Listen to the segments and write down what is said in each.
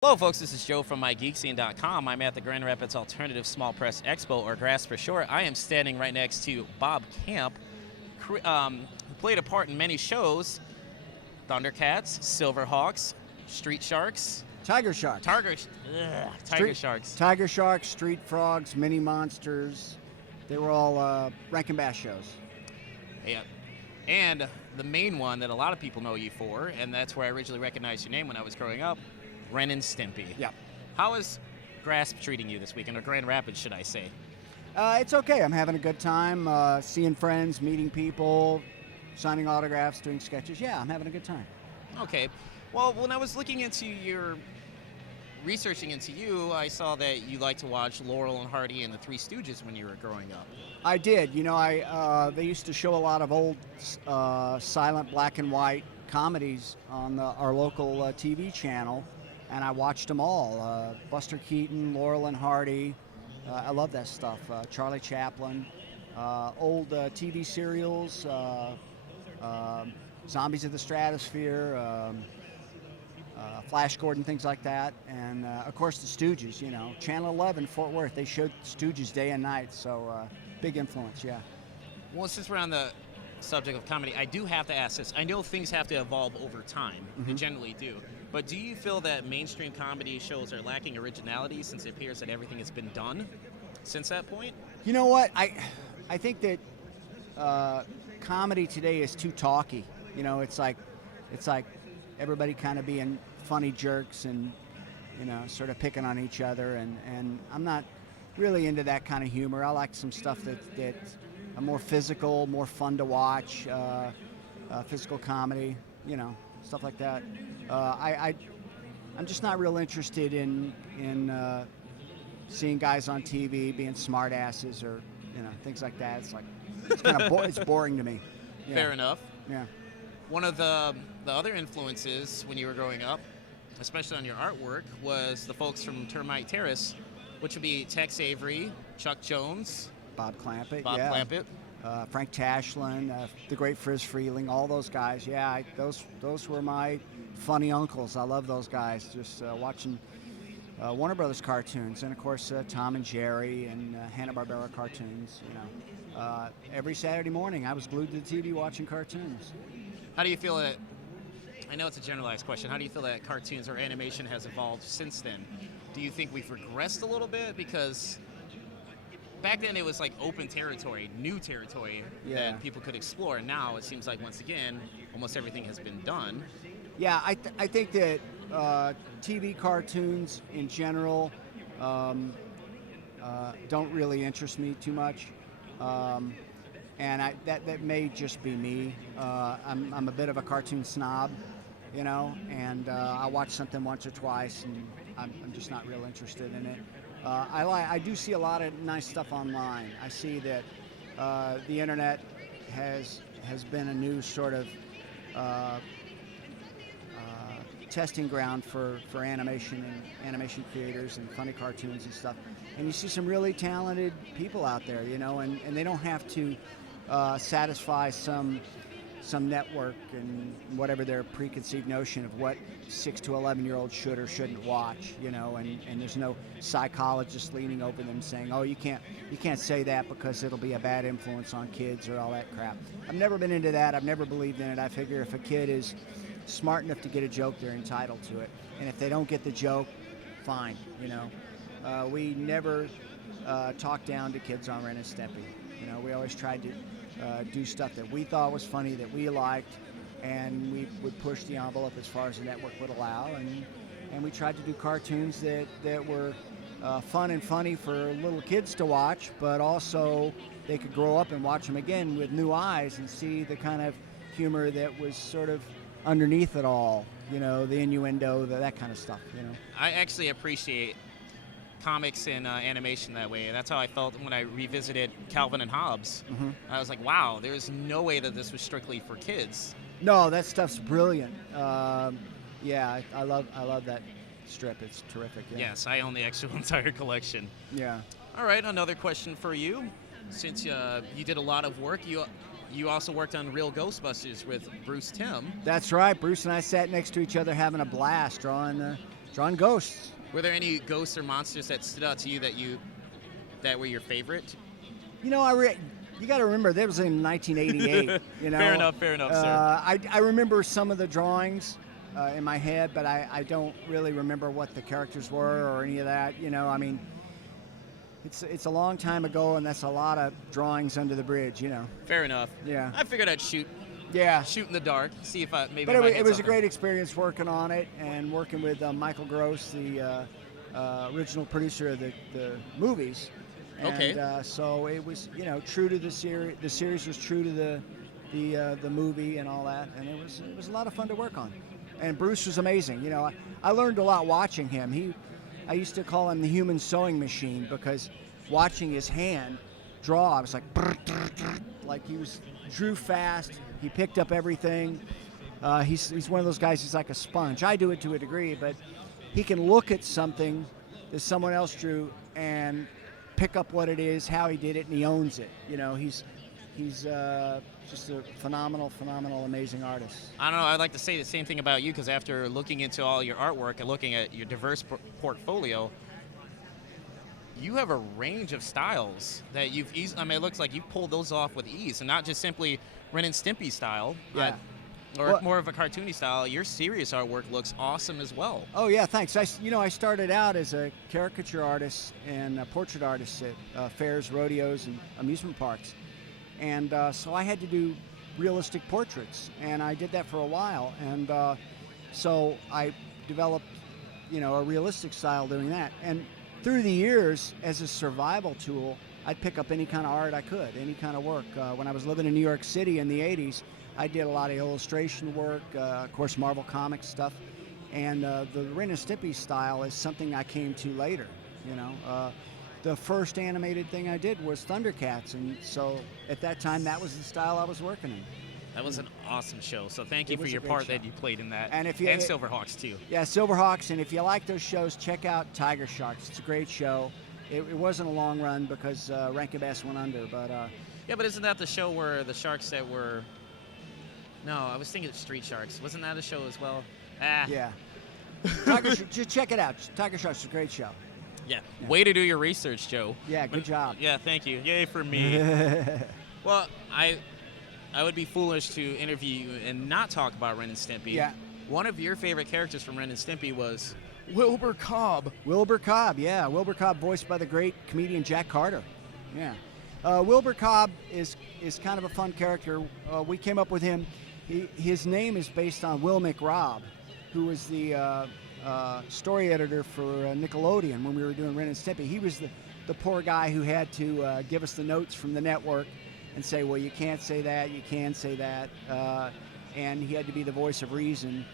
Hello, folks. This is Joe from MIGeekScene.com. I'm at the Grand Rapids Alternative Small Press Expo, or GRASS for short. I am standing right next to Bob Camp, who played a part in many shows: Thundercats, Silver Hawks, Street Sharks, Tiger Sharks. Tiger Sharks. Tiger Sharks, Street Frogs, Mini Monsters. They were all Rankin Bass shows. Yeah. And the main one that a lot of people know you for, and that's where I originally recognized your name when I was growing up, Ren and Stimpy. Yeah. How is GRASS treating you this weekend, or Grand Rapids, should I say? It's okay. I'm having a good time, seeing friends, meeting people, signing autographs, doing sketches. Yeah, I'm having a good time. Okay. Well, when I was looking into researching into you, I saw that you like to watch Laurel and Hardy and the Three Stooges when you were growing up. I did. You know, they used to show a lot of old silent black and white comedies on our local TV channel, and I watched them all. Buster Keaton, Laurel and Hardy. I love that stuff. Charlie Chaplin. Old TV serials. Zombies of the Stratosphere. Flash Gordon, things like that. And, of course, the Stooges, you know. Channel 11, Fort Worth, they showed Stooges day and night, so big influence, yeah. Well, since we're on the subject of comedy, I do have to ask this. I know things have to evolve over time. They generally do. But do you feel that mainstream comedy shows are lacking originality since it appears that everything has been done since that point? You know what? I think that comedy today is too talky. You know, it's like everybody kind of being funny jerks and, you know, sort of picking on each other. And I'm not really into that kind of humor. I like some stuff that's more physical, more fun to watch, physical comedy, you know, stuff like that. I'm just not real interested in seeing guys on TV being smart asses or, you know, things like that. It's like, it's kind of it's boring to me. Yeah. Fair enough. Yeah. One of the other influences when you were growing up, especially on your artwork, was the folks from Termite Terrace, which would be Tex Avery, Chuck Jones, Bob Clampett. Clampett. Frank Tashlin, the great Friz Freeling, all those guys. Yeah, those were my funny uncles. I love those guys. Just watching Warner Brothers cartoons, and of course Tom and Jerry and Hanna-Barbera cartoons. You know, every Saturday morning I was glued to the TV watching cartoons. How do you feel that? I know it's a generalized question. How do you feel that cartoons or animation has evolved since then? Do you think we've regressed a little bit? Because back then it was like open territory, new territory that people could explore. Now it seems like, once again, almost everything has been done. Yeah, I think that TV cartoons in general don't really interest me too much. And that may just be me. I'm a bit of a cartoon snob, you know, and I watch something once or twice, and I'm just not real interested in it. I do see a lot of nice stuff online. I see that the internet has been a new sort of testing ground for animation and animation creators and funny cartoons and stuff. And you see some really talented people out there, you know, and they don't have to satisfy some network and whatever their preconceived notion of what 6 to 11-year-olds should or shouldn't watch, you know, and there's no psychologist leaning over them saying, oh, you can't say that because it'll be a bad influence on kids or all that crap. I've never been into that. I've never believed in it. I figure if a kid is smart enough to get a joke, they're entitled to it. And if they don't get the joke, fine, you know. We never talked down to kids on Ren and Stimpy. You know, we always tried to do stuff that we thought was funny, that we liked, and we would push the envelope as far as the network would allow. And we tried to do cartoons that were fun and funny for little kids to watch, but also they could grow up and watch them again with new eyes and see the kind of humor that was sort of underneath it all, you know, the innuendo, that kind of stuff, you know. I actually appreciate comics and animation that way. That's how I felt when I revisited Calvin and Hobbes. I was like, wow, there's no way that this was strictly for kids. No, that stuff's brilliant. Yeah, I love that strip. It's terrific. Yeah. Yes, I own the actual entire collection. Yeah. All right, another question for you. Since you did a lot of work, you also worked on Real Ghostbusters with Bruce Timm. That's right. Bruce and I sat next to each other having a blast drawing Drawn ghosts. Were there any ghosts or monsters that stood out to you that were your favorite? You know, you got to remember that was in 1988. You know, fair enough, sir. I remember some of the drawings in my head, but I don't really remember what the characters were or any of that. You know, I mean, it's a long time ago, and that's a lot of drawings under the bridge. You know. Fair enough. Yeah. I figured I'd shoot in the dark, see if I maybe. But it was a great experience working on it and working with Michael Gross, the original producer of the movies. And, okay. So it was, you know, true to the series. The series was true to the movie and all that, and it was a lot of fun to work on. And Bruce was amazing. You know, I learned a lot watching him. I used to call him the human sewing machine because watching his hand draw, I was like he drew fast. He picked up everything. He's one of those guys who's like a sponge. I do it to a degree, but he can look at something that someone else drew and pick up what it is, how he did it, and he owns it. You know, he's just a phenomenal, amazing artist. I don't know. I'd like to say the same thing about you because after looking into all your artwork and looking at your diverse portfolio, you have a range of styles that you've I mean, it looks like you've pulled those off with ease, and not just simply Ren and Stimpy style. Yeah. Or more of a cartoony style. Your serious artwork looks awesome as well. Oh yeah, thanks. I started out as a caricature artist and a portrait artist at fairs, rodeos, and amusement parks, and so I had to do realistic portraits, and I did that for a while, and so I developed, you know, a realistic style doing that. And through the years, as a survival tool, I'd pick up any kind of art I could, any kind of work. When I was living in New York City in the 80s, I did a lot of illustration work, of course, Marvel Comics stuff, and the Ren and Stimpy style is something I came to later. You know, the first animated thing I did was Thundercats, and so at that time, that was the style I was working in. That was an awesome show, so thank you for your part that you played in that, and Silver Hawks too. Yeah, Silver Hawks, and if you like those shows, check out Tiger Sharks. It's a great show. It wasn't a long run because Rankin Bass went under, but... yeah, but isn't that the show where the sharks that were... No, I was thinking of Street Sharks. Wasn't that a show as well? Yeah. Just check it out. Tiger Sharks is a great show. Yeah. Way to do your research, Joe. Yeah, good job. Yeah, thank you. Yay for me. Well, I would be foolish to interview you and not talk about Ren and Stimpy. Yeah. One of your favorite characters from Ren and Stimpy was Wilbur Cobb. Wilbur Cobb, yeah. Wilbur Cobb, voiced by the great comedian Jack Carter. Yeah. Wilbur Cobb is kind of a fun character. We came up with him. His name is based on Will McRobb, who was the story editor for Nickelodeon when we were doing Ren and Stimpy. He was the poor guy who had to give us the notes from the network and say, well, you can't say that, you can say that, and he had to be the voice of reason.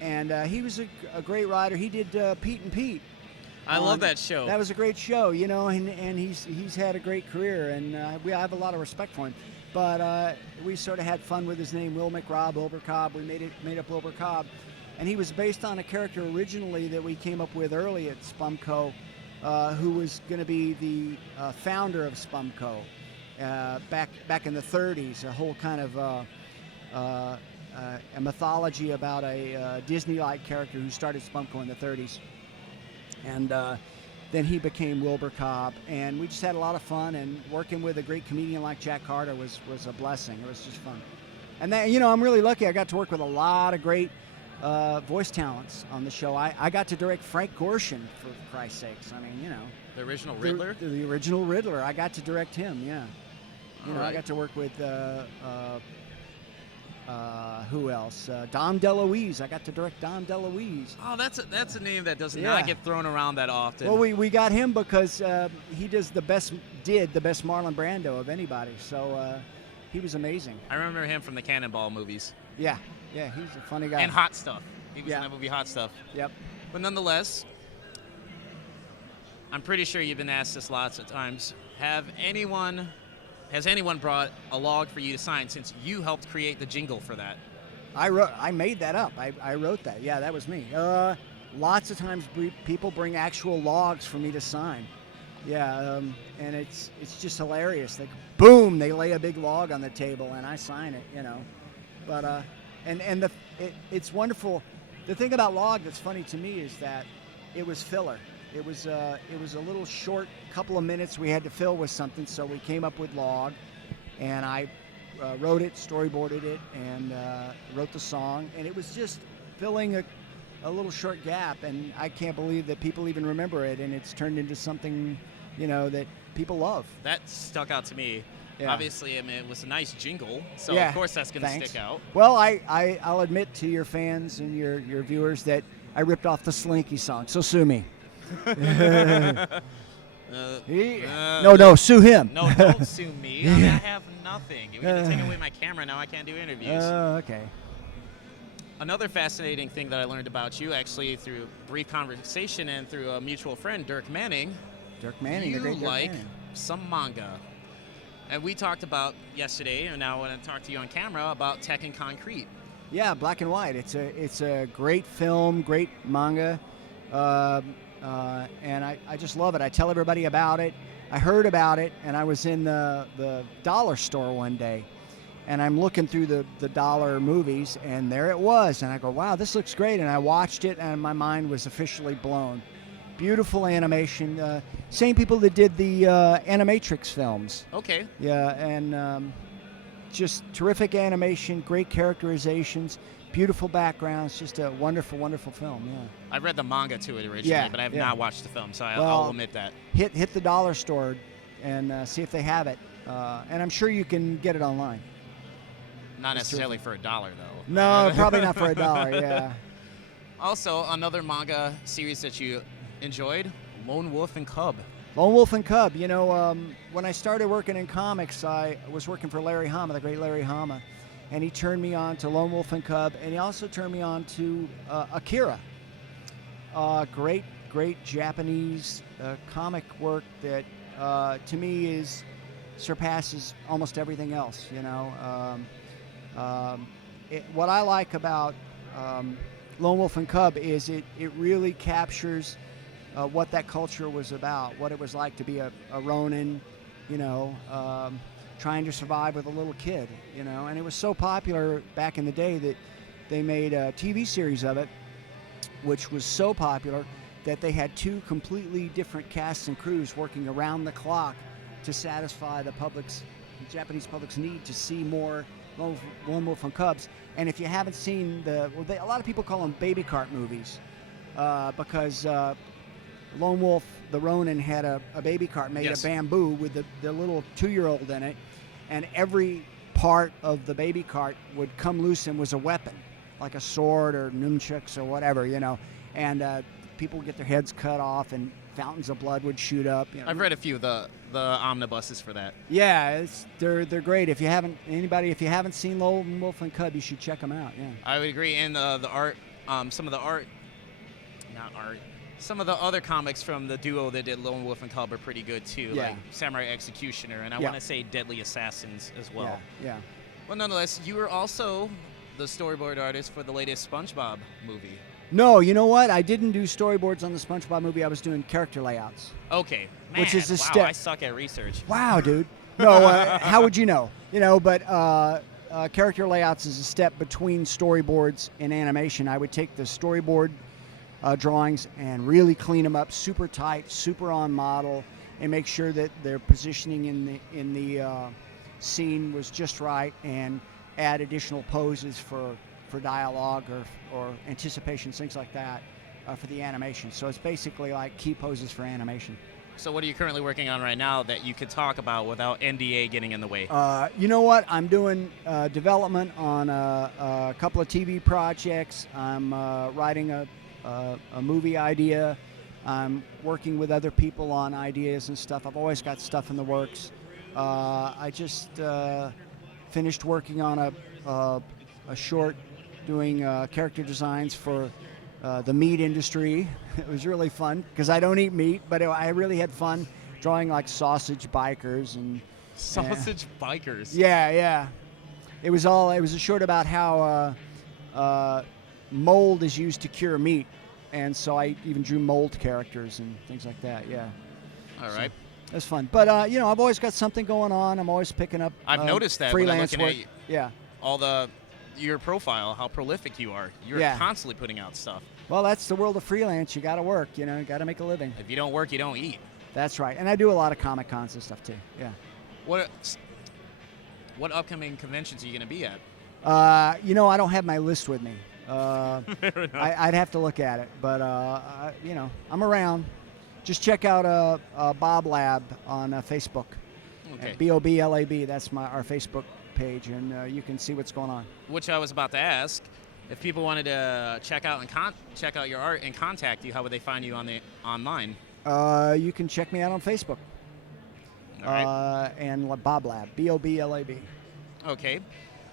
And he was a great writer. He did Pete and Pete. I love that show. That was a great show, you know, and he's had a great career, and I have a lot of respect for him. But we sort of had fun with his name, Will McRobb, Wilbur Cobb. We made up Wilbur Cobb, and he was based on a character originally that we came up with early at Spumco, who was going to be the founder of Spumco back in the 30s. A whole kind of a mythology about a Disney-like character who started Spumco in the 30s. And then he became Wilbur Cobb, and we just had a lot of fun, and working with a great comedian like Jack Carter was a blessing. It was just fun. And then, you know, I'm really lucky. I got to work with a lot of great voice talents on the show. I got to direct Frank Gorshin, for Christ's sakes. I mean, you know. The original Riddler? The original Riddler. I got to direct him, yeah. You know, right. I got to work with... who else? Dom DeLuise. I got to direct Dom DeLuise. Oh, that's a name that does not get thrown around that often. Well, we got him because he did the best Marlon Brando of anybody. So he was amazing. I remember him from the Cannonball movies. Yeah, he's a funny guy. And Hot Stuff. He was in that movie Hot Stuff. Yep. But nonetheless, I'm pretty sure you've been asked this lots of times. Has anyone brought a log for you to sign since you helped create the jingle for that? I made that up. I wrote that. Yeah, that was me. Lots of times people bring actual logs for me to sign. Yeah, and it's just hilarious. Like, boom, they lay a big log on the table and I sign it, you know. But it's wonderful The thing about Log that's funny to me is that it was filler. It was a little short couple of minutes we had to fill with something, so we came up with Log, and I wrote it, storyboarded it, and wrote the song, and it was just filling a little short gap, and I can't believe that people even remember it, and it's turned into something, that people love. That stuck out to me. Yeah. Obviously, I mean, it was a nice jingle, so Yeah, of course that's going to thanks. stick out. Well, I'll admit to your fans and your viewers that I ripped off the Slinky song, so sue me. No, sue him. No, don't sue me. I mean, I have nothing. You're going to take away my camera, now I can't do interviews. Okay. Another fascinating thing that I learned about you, actually, through brief conversation and through a mutual friend, Dirk Manning. Dirk Manning, you the great Dirk like Manning. some manga. And we talked about yesterday, and now I want to talk to you on camera about Tekken Concrete. Yeah, black and white. It's a great film, great manga, and I just love it. I tell everybody about it. I heard about it, and I was in the dollar store one day, and I'm looking through the dollar movies, and there it was, and I go, wow, this looks great, and I watched it, and my mind was officially blown. Beautiful animation. Same people that did the Animatrix films. Okay. Yeah, and just terrific animation, great characterizations, beautiful backgrounds, just a wonderful, wonderful film, yeah. I read the manga to it originally, Yeah, but I have yeah. not watched the film, so Well, I'll admit that. Hit the dollar store and see if they have it. And I'm sure you can get it online. Not necessarily for $1, though. No, probably not for $1, yeah. Also, another manga series that you enjoyed, Lone Wolf and Cub. Lone Wolf and Cub. When I started working in comics, I was working for Larry Hama, the great Larry Hama, and he turned me on to Lone Wolf and Cub, and he also turned me on to Akira. Great Japanese comic work that, to me, surpasses almost everything else. What I like about Lone Wolf and Cub is it really captures what that culture was about, what it was like to be a Ronin, trying to survive with a little kid, and it was so popular back in the day that they made a TV series of it, which was so popular that they had 2 completely different casts and crews working around the clock to satisfy the Japanese public's need to see more Lone Wolf and Cubs. And if you haven't seen a lot of people call them baby cart movies because Lone Wolf, the Ronin, had a baby cart made of bamboo with the little 2-year-old in it, and every part of the baby cart would come loose and was a weapon, like a sword or nunchucks or whatever, and people would get their heads cut off and fountains of blood would shoot up. I've read a few of the omnibuses for that. Yeah, they're great. If you haven't seen Lone Wolf and Cub, you should check them out. Yeah, I would agree. And the art, some of the other comics from the duo that did Lone Wolf and Cub are pretty good too, like Samurai Executioner, and I want to say Deadly Assassins as well. Yeah. Well, nonetheless, you were also the storyboard artist for the latest SpongeBob movie. No, you know what? I didn't do storyboards on the SpongeBob movie. I was doing character layouts. Okay. Man, which is a wow, step. I suck at research. Wow, dude. No, how would you know? But character layouts is a step between storyboards and animation. I would take the storyboard drawings and really clean them up, super tight, super on model, and make sure that their positioning in the scene was just right, and add additional poses for dialogue or anticipations, things like that, for the animation. So it's basically like key poses for animation. So what are you currently working on right now that you could talk about without NDA getting in the way? You know what? I'm doing development on a couple of TV projects. I'm writing a movie idea. I'm working with other people on ideas and stuff. I've always got stuff in the works. I just finished working on a short doing character designs for the meat industry. It was really fun because I don't eat meat, but I really had fun drawing like sausage bikers and sausage bikers. Yeah. It was a short about how mold is used to cure meat, and so I even drew mold characters and things like that. Yeah. All right. So, it's fun, but I've always got something going on. I'm always picking up. I've noticed that freelance when I'm looking work. at all the your profile, how prolific you are. You're Yeah. constantly putting out stuff. Well, that's the world of freelance. You got to work, you know, you got to make a living. If you don't work, you don't eat. That's right. And I do a lot of Comic Cons and stuff too. Yeah. What upcoming conventions are you going to be at? You know, I don't have my list with me. Fair enough. I'd have to look at it, but you know, I'm around. Just check out Bob Lab on Facebook. Okay. BOBLAB. That's our Facebook page, and you can see what's going on. Which I was about to ask, if people wanted to check out your art and contact you, how would they find you online? You can check me out on Facebook. All right. And Bob Lab. BOBLAB. Okay.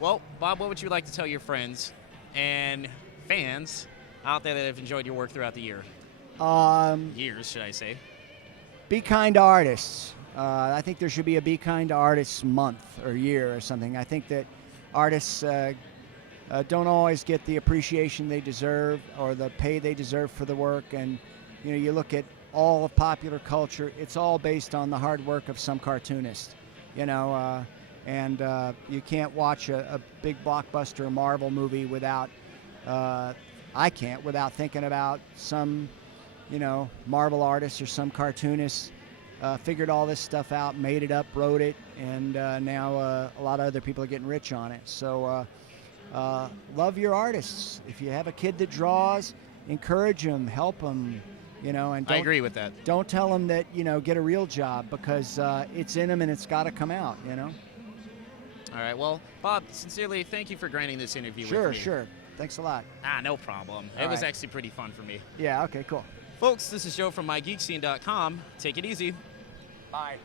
Well, Bob, what would you like to tell your friends and fans out there that have enjoyed your work throughout the year? Years, should I say? Be kind to artists. I think there should be a Be Kind to Artists month or year or something. I think that artists don't always get the appreciation they deserve or the pay they deserve for the work. And, you know, you look at all of popular culture, it's all based on the hard work of some cartoonist, you know, and you can't watch a big blockbuster Marvel movie without, I can't, without thinking about some, you know, Marvel artist or some cartoonist figured all this stuff out, made it up, wrote it, and now a lot of other people are getting rich on it. So love your artists. If you have a kid that draws, encourage them, help them, you know. And I agree with that. Don't tell them that, you know, get a real job, because it's in them and it's got to come out, you know. All right. Well, Bob, sincerely, thank you for granting this interview with me. Sure. Thanks a lot. No problem. All It was right. actually pretty fun for me. Yeah, okay, cool. Folks, this is Joe from MIGeekScene.com. Take it easy. Bye.